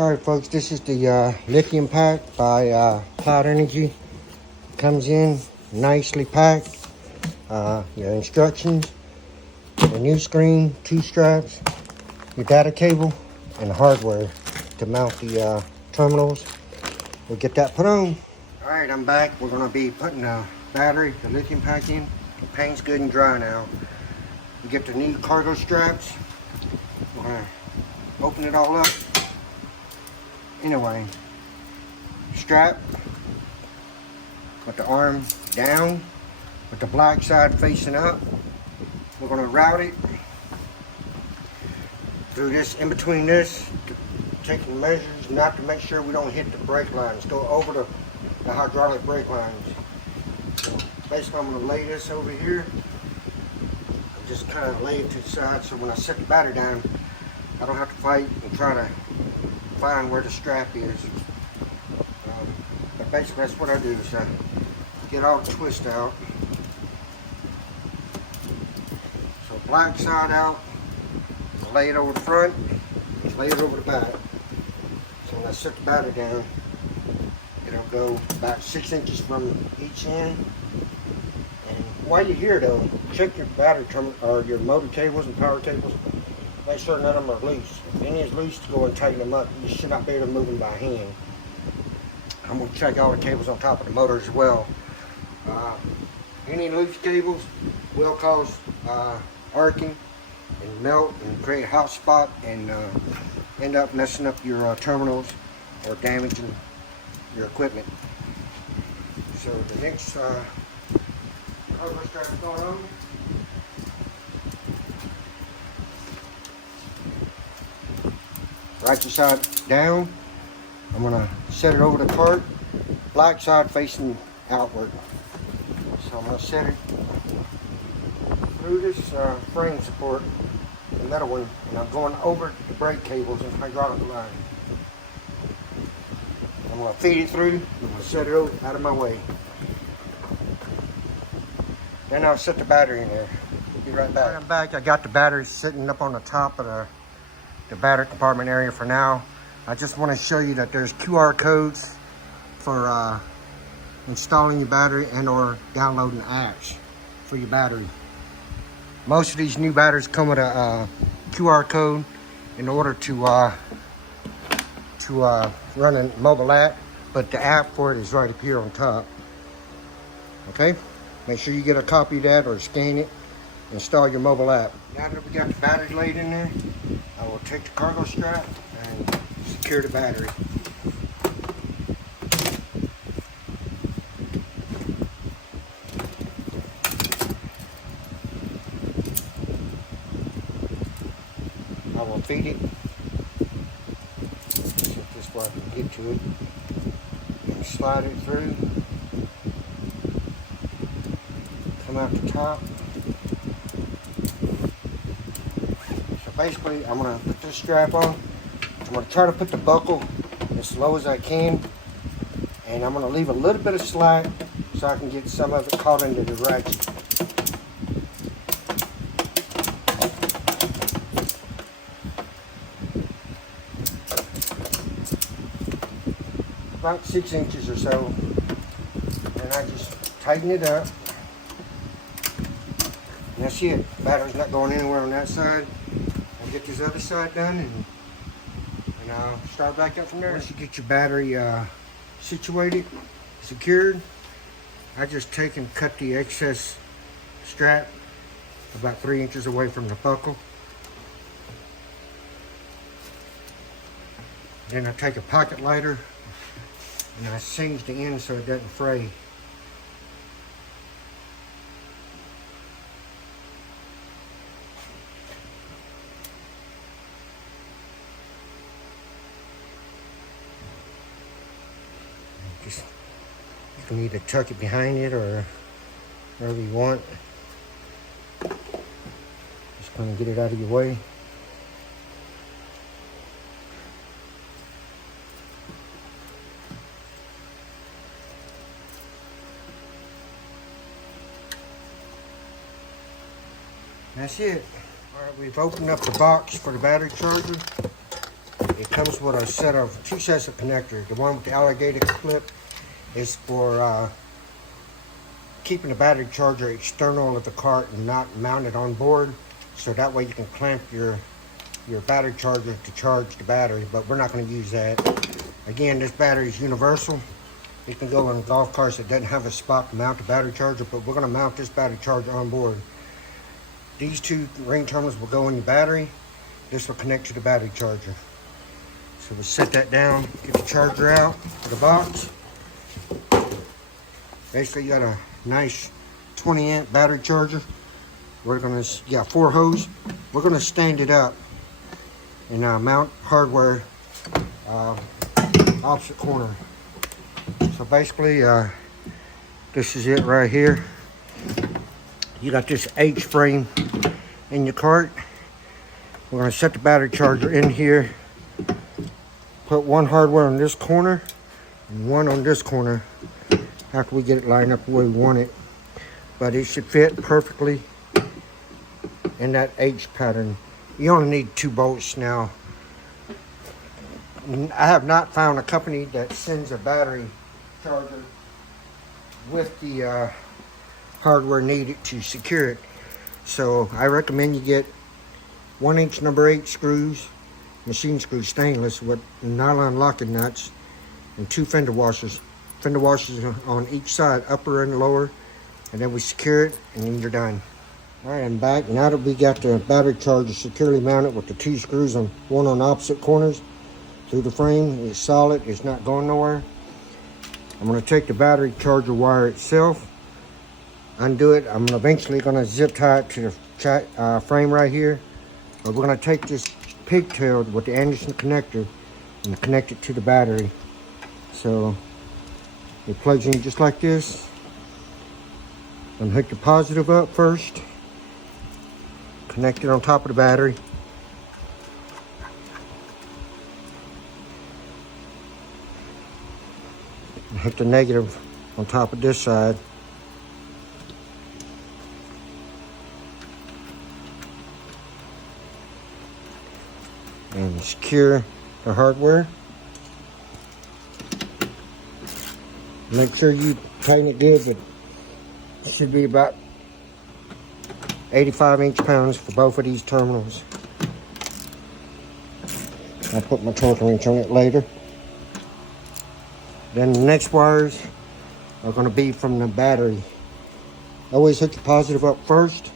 Alright folks, this is the lithium pack by CloudEnergy. Comes in nicely packed. Your instructions, the new screen, 2 straps, your data cable, and the hardware to mount the terminals. We'll get that put on. Alright, I'm back. We're going to be putting the battery, the lithium pack in. The paint's good and dry now. We get the new cargo straps. We're going to open it all up. Anyway, strap with the arm down with the black side facing up. We're going to route it through this, in between this, taking measures not to make sure we don't hit the brake lines, go over the hydraulic brake lines. So basically I'm going to lay this over here and just kind of lay it to the side so when I set the battery down I don't have to fight and try to find where the strap is. But basically that's what I do, is I get all the twist out. So black side out, lay it over the front, lay it over the back. So when I set the battery down, it'll go about 6 inches from each end. And while you're here though, check your battery terminal or your motor cables and power cables. Make sure none of them are loose. If any is loose, go and tighten them up. You should not be able to move them by hand. I'm going to check all the cables on top of the motor as well. Any loose cables will cause arcing and melt and create a hot spot and end up messing up your terminals or damaging your equipment. So the next cargo strap is going on. Right side down. I'm going to set it over the cart, black side facing outward. So I'm going to set it through this frame support, the metal one, and I'm going over the brake cables and hydraulic line. I'm going to feed it through, I'm going to set it over, out of my way. Then I'll set the battery in there. We'll be right back. I'm back. I got the battery sitting up on the top of the battery compartment area for now. I just want to show you that there's QR codes for installing your battery and or downloading apps for your battery. Most of these new batteries come with a QR code in order to run a mobile app, but the app for it is right up here on top. Okay, make sure you get a copy of that or scan it, install your mobile app. Now that we got the battery laid in there, I will take the cargo strap and secure the battery. I will feed it. Set this where I can get to it. And slide it through. Come out the top. Basically, I'm going to put this strap on. I'm going to try to put the buckle as low as I can. And I'm going to leave a little bit of slack so I can get some of it caught into the ratchet. About 6 inches or so. And I just tighten it up. And that's it. The battery's not going anywhere on that side. Get this other side done and I'll start back up from there. Once you get your battery situated, secured, I just take and cut the excess strap about 3 inches away from the buckle. Then I take a pocket lighter and I singe the end so it doesn't fray. You can either tuck it behind it or wherever you want. Just kind of get it out of your way. That's it. All right, we've opened up the box for the battery charger. it comes with a set of 2 sets of connectors. The one with the alligator clip is for keeping the battery charger external of the cart and not mounted on board. So that way you can clamp your battery charger to charge the battery, but we're not going to use that. Again, this battery is universal. It can go on golf carts that doesn't have a spot to mount the battery charger, but we're going to mount this battery charger on board. These 2 ring terminals will go in the battery. This will connect to the battery charger. So we'll set that down, get the charger out of the box. Basically, you got a nice 20-amp battery charger. We're gonna, 4 hoses. We're gonna stand it up and mount hardware opposite corner. So basically, this is it right here. You got this H frame in your cart. We're gonna set the battery charger in here. Put 1 hardware on this corner and 1 on this corner after we get it lined up the way we want it. But it should fit perfectly in that H pattern. You only need 2 bolts now. I have not found a company that sends a battery charger with the hardware needed to secure it. So I recommend you get 1-inch number 8 screws, machine screws, stainless, with nylon locking nuts, and 2 fender washers. Fender washers on each side, upper and lower, and then we secure it, and then you're done. All right, I'm back. Now that we got the battery charger securely mounted with the 2 screws, on 1 on opposite corners through the frame, it's solid, it's not going nowhere. I'm going to take the battery charger wire itself, undo it. I'm eventually going to zip tie it to the frame right here. But we're going to take this pigtail with the Anderson connector and connect it to the battery. So it plugs in just like this. I'm going to hook the positive up first. Connect it on top of the battery. And hook the negative on top of this side. And secure the hardware. Make sure you tighten it good, but it should be about 85 inch-pounds for both of these terminals. I'll put my torque wrench on it later. Then the next wires are going to be from the battery. Always hook the positive up first.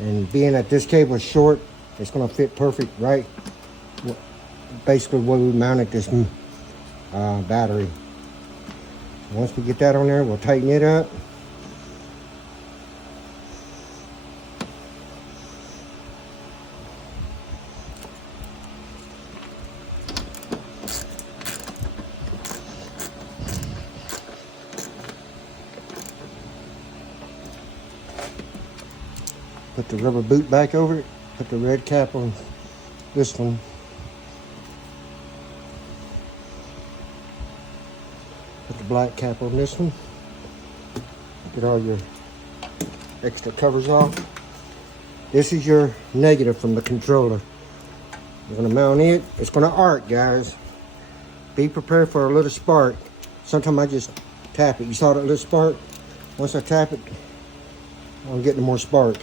And being that this cable is short, it's going to fit perfect right basically where we mounted this battery. Once we get that on there, we'll tighten it up. Put the rubber boot back over it. Put the red cap on this one. Put the black cap on this one. Get all your extra covers off. This is your negative from the controller. You're going to mount it. It's going to arc, guys. Be prepared for a little spark. Sometimes I just tap it. You saw that little spark? Once I tap it, I'm getting more spark.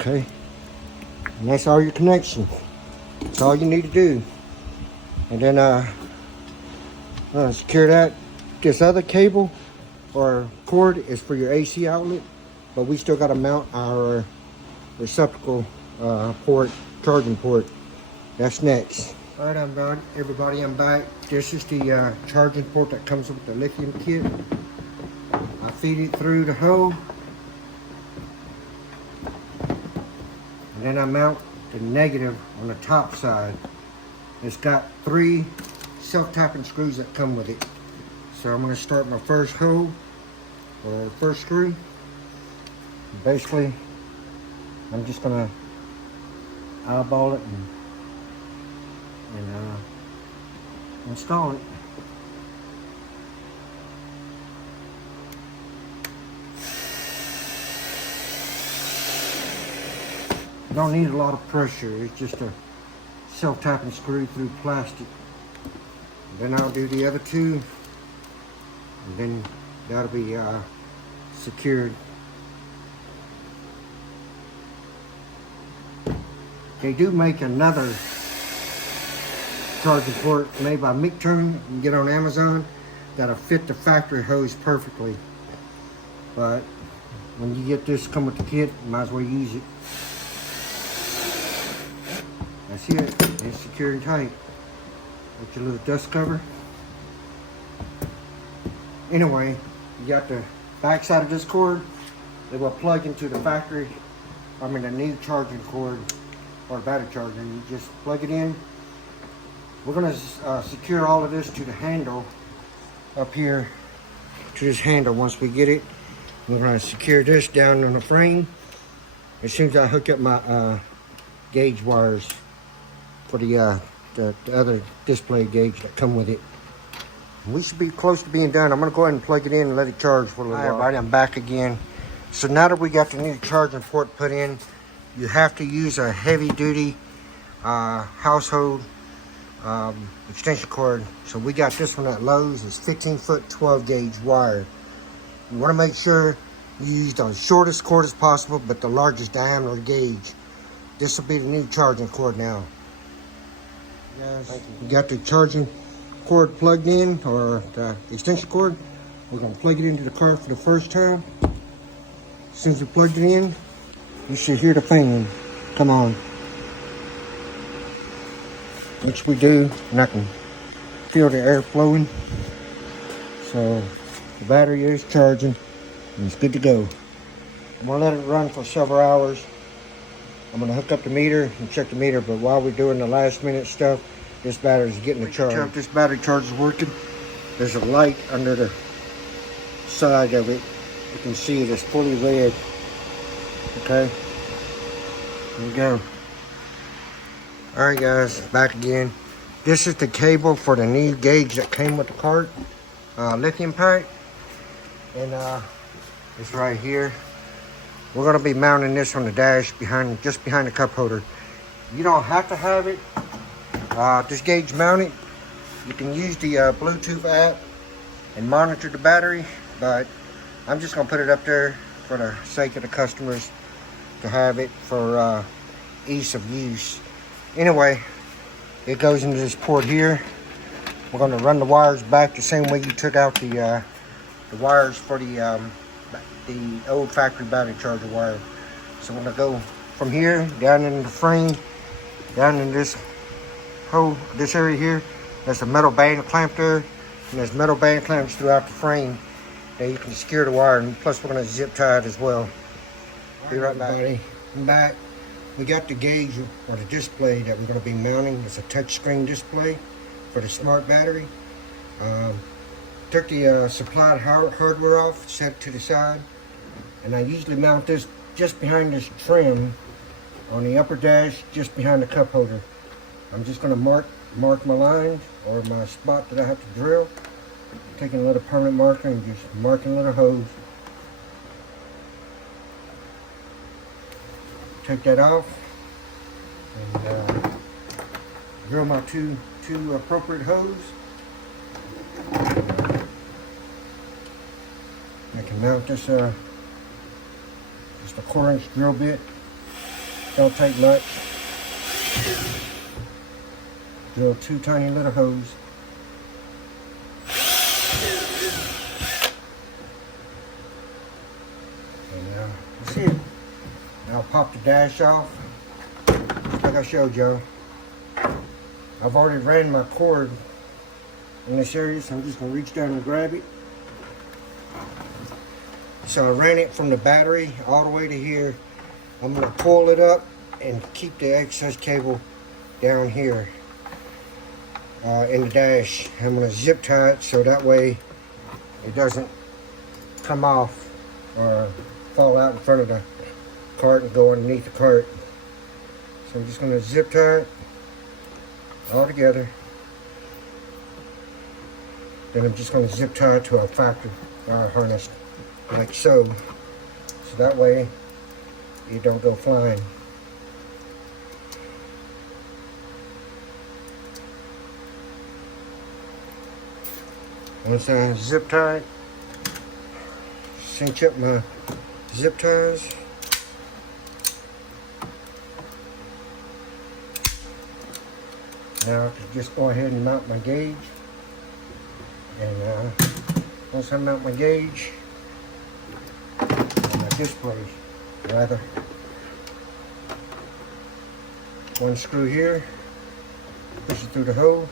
Okay, and that's all your connection. That's all you need to do. And then secure that. This other cable or cord is for your AC outlet, but we still got to mount our receptacle port, charging port. That's next. All right, I'm done. Everybody, I'm back. This is the charging port that comes with the lithium kit. I feed it through the hole. And then I mount the negative on the top side. It's got 3 self-tapping screws that come with it. So I'm going to start my first hole, or first screw. Basically, I'm just going to eyeball it and install it. You don't need a lot of pressure. It's just a self-tapping screw through plastic. Then I'll do the other two, and then that'll be secured. They do make another charging port made by Micturn. You can get on Amazon that'll fit the factory hose perfectly. But when you get this come with the kit, you might as well use it. That's it. It's secure and tight with your little dust cover. Anyway, you got the back side of this cord. They will plug into the factory, the new charging cord or battery charger. You just plug it in. We're going to secure all of this to the handle up here, to this handle. Once we get it, we're going to secure this down on the frame as soon as I hook up my gauge wires for the other display gauge that come with it. We should be close to being done. I'm going to go ahead and plug it in and let it charge for a little while. Hi everybody, I'm back again. So now that we got the new charging port put in, you have to use a heavy duty household extension cord. So we got this one at Lowe's. It's 15-foot 12 gauge wire. You want to make sure you use the shortest cord as possible, but the largest diameter gauge. This will be the new charging cord now. Yes. You got the charging cord plugged in, or the extension cord. We're going to plug it into the car for the first time. As soon as we plugged it in, you should hear the fan come on, which we do, and I can feel the air flowing. So the battery is charging and it's good to go. I'm going to let it run for several hours. I'm going to hook up the meter and check the meter, but while we're doing the last minute stuff, this battery's getting the charge. Tell if this battery charge is working. There's a light under the side of it. You can see it is fully red. Okay, here we go. Alright guys, back again. This is the cable for the new gauge that came with the cart, lithium pack, and it's right here. We're going to be mounting this on the dash just behind the cup holder. You don't have to have it this gauge mounted. You can use the Bluetooth app and monitor the battery, but I'm just going to put it up there for the sake of the customers to have it for ease of use. Anyway, it goes into this port here. We're going to run the wires back the same way you took out the wires for the old factory battery charger wire. So we're going to go from here down into the frame, down in this hole, this area here. There's a metal band clamp there, and there's metal band clamps throughout the frame that you can secure the wire, and plus we're going to zip tie it as well. Be right back. I'm back. We got the gauge, or the display that we're going to be mounting. It's a touchscreen display for the smart battery. Took the supplied hardware off, set it to the side, and I usually mount this just behind this trim on the upper dash, just behind the cup holder. I'm just going to mark my lines, or my spot that I have to drill. Taking a little permanent marker and just marking a little hose. Take that off and drill my two appropriate holes. I can mount this just a 1/4-inch drill bit. Don't take much. Drill 2 tiny little holes. And that's it. I'll pop the dash off, just like I showed y'all. I've already ran my cord in this area, so I'm just going to reach down and grab it. So I ran it from the battery all the way to here. I'm going to pull it up and keep the excess cable down here. in the dash. I'm going to zip tie it so that way it doesn't come off or fall out in front of the cart and go underneath the cart. So I'm just going to zip tie it all together. Then I'm just going to zip tie it to a factory harness like so. So that way it don't go flying. Once I zip tie it, cinch up my zip ties. Now I can just go ahead and mount my gauge. And once I mount my gauge, and my display, rather, one screw here, push it through the hole,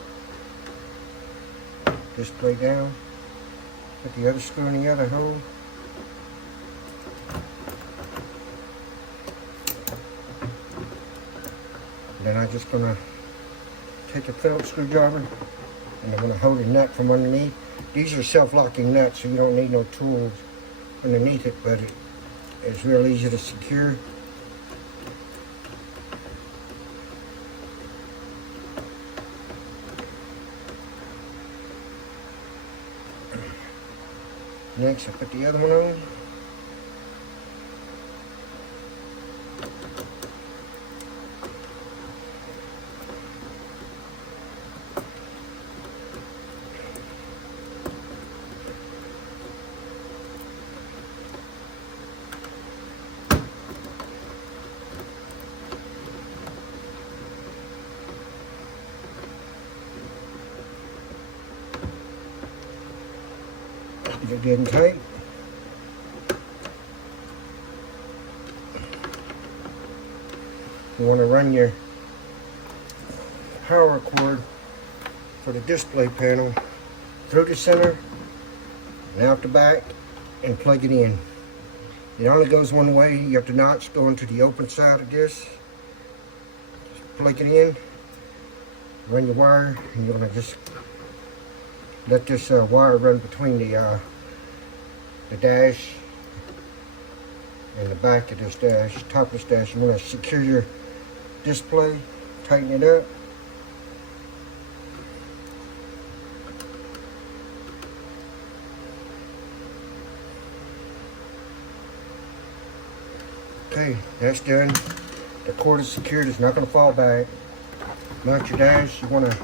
display down, put the other screw in the other hole, and then I'm just going to take a Phillips screwdriver and I'm going to hold the nut from underneath. These are self-locking nuts, so you don't need no tools underneath it, but it's real easy to secure. Next, I put the other one on. Get it good and tight. You want to run your power cord for the display panel through the center and out the back and plug it in. It only goes one way. You have the notch going to the open side of this. Just plug it in, run your wire, and you're going to just let this wire run between the dash and the back of this dash, top of this dash. You want to secure your display, tighten it up. Okay, that's done. The cord is secured, it's not going to fall back. Mount your dash. You want to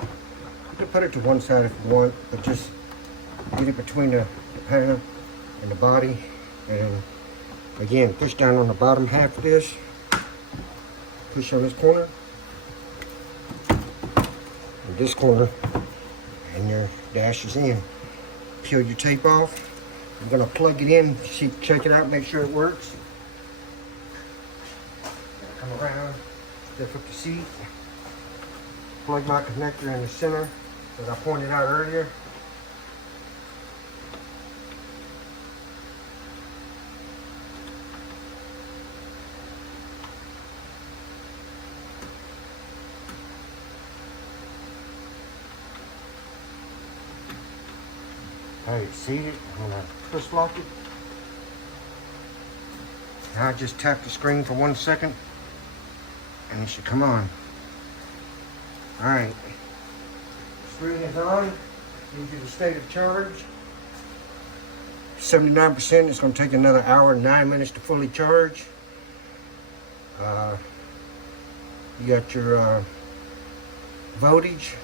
put it to one side if you want, but just get it between the panel and the body, and again push down on the bottom half of this, push on this corner and this corner, and your dash is in. Peel your tape off. I'm going to plug it in, see, check it out, make sure it works. Come around, lift up the seat, plug my connector in the center that I pointed out earlier. Alright, seated. I'm going to twist lock it. Now I just tap the screen for 1 second and it should come on. Alright. Screen is on. Gives you the state of charge. 79%. It's going to take another hour and 9 minutes to fully charge. You got your voltage,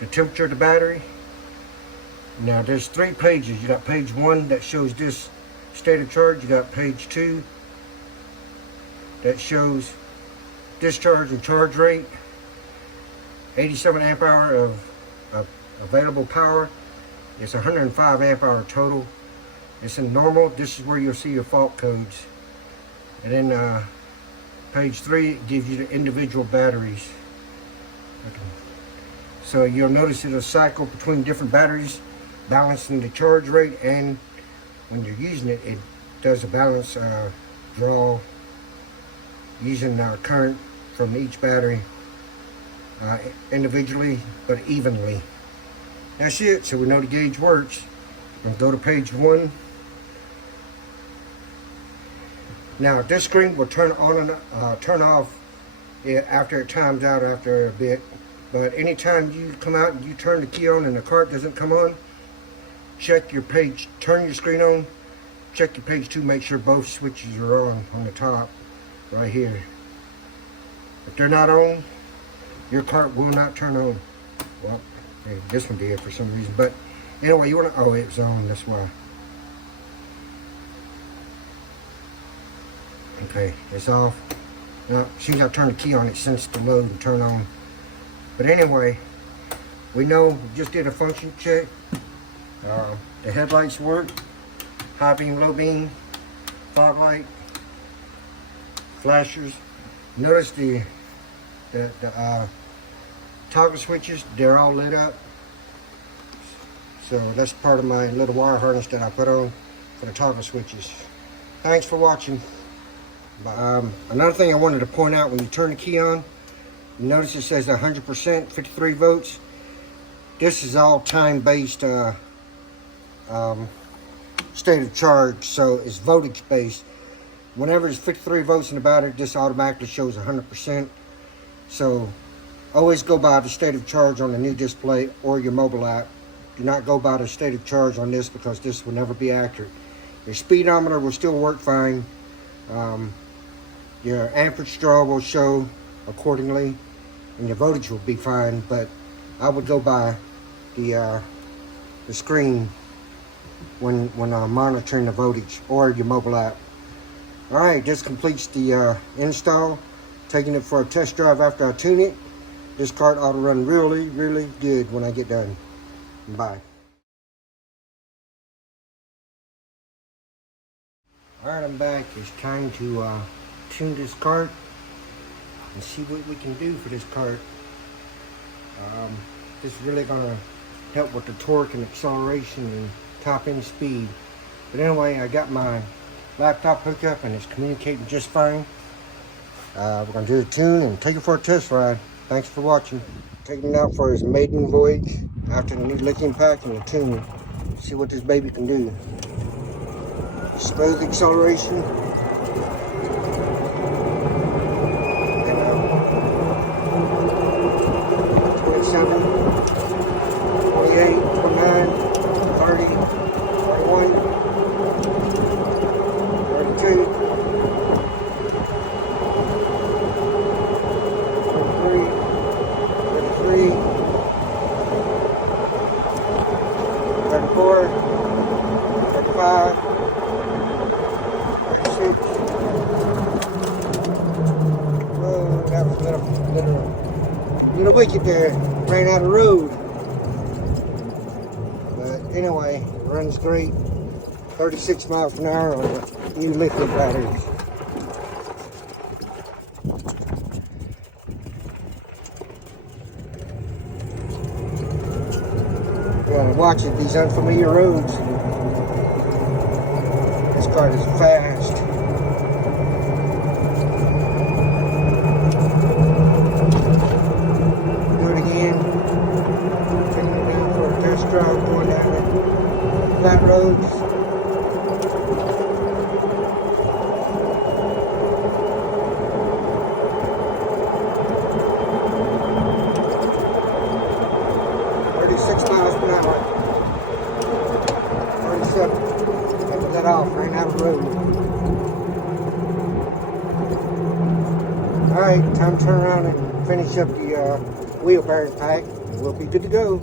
the temperature of the battery. Now there's 3 pages. You got page 1 that shows this state of charge. You got page 2 that shows discharge and charge rate. 87 amp hour of available power. It's 105 amp hour total. It's in normal. This is where you'll see your fault codes. And then page 3 it gives you the individual batteries. Okay. So you'll notice it'll cycle between different batteries, balancing the charge rate, and when you're using it, it does a balance draw using current from each battery. individually but evenly. That's it. So we know the gauge works. I'll go to page 1. Now this screen will turn on and turn off after it times out after a bit. But anytime you come out and you turn the key on and the cart doesn't come on, check your page, turn your screen on, check your page 2, make sure both switches are on the top right here. If they're not on, your cart will not turn on. Well, hey, this one did for some reason, but anyway, you want to, oh, it was on, that's why. Okay, it's off. Now, as soon as I turn the key on, it sends it to load and turn on. But anyway, we know, we just did a function check. The headlights work, high beam, low beam, fog light, flashers. Notice the toggle switches, they're all lit up. So that's part of my little wire harness that I put on for the toggle switches. Thanks for watching. Another thing I wanted to point out, when you turn the key on, you notice it says 100%, 53 volts. This is all time-based state of charge, so it's voltage based. Whenever it's 53 volts in the battery, this automatically shows 100%. So always go by the state of charge on the new display or your mobile app. Do not go by the state of charge on this, because this will never be accurate. Your speedometer will still work fine. Your amperage draw will show accordingly, and your voltage will be fine. But I would go by the screen when monitoring the voltage, or your mobile app. All right, this completes the install. Taking it for a test drive after I tune it. This cart ought to run really, really good when I get done. Bye. All right, I'm back. It's time to tune this cart and see what we can do for this cart. This is really gonna help with the torque and acceleration and top end speed. But anyway, I got my laptop hooked up and it's communicating just fine. We're gonna do the tune and take it for a test ride. Thanks for watching. Taking it out for his maiden voyage after the new lithium pack and the tune. See what this baby can do. Smooth acceleration. 27, 28, 29, 30, 31, 32, 33, 34, 35, 36. Whoa, that was a little wicked there. Ran out of road. But anyway, it runs great. 36 miles an hour on the new lithium batteries. You gotta watch it, these unfamiliar roads. This car is fast. Do it again. Taking it down for a test drive, going down the flat roads. Off, ran out of road. Alright, time to turn around and finish up the wheel bearing pack. We'll be good to go.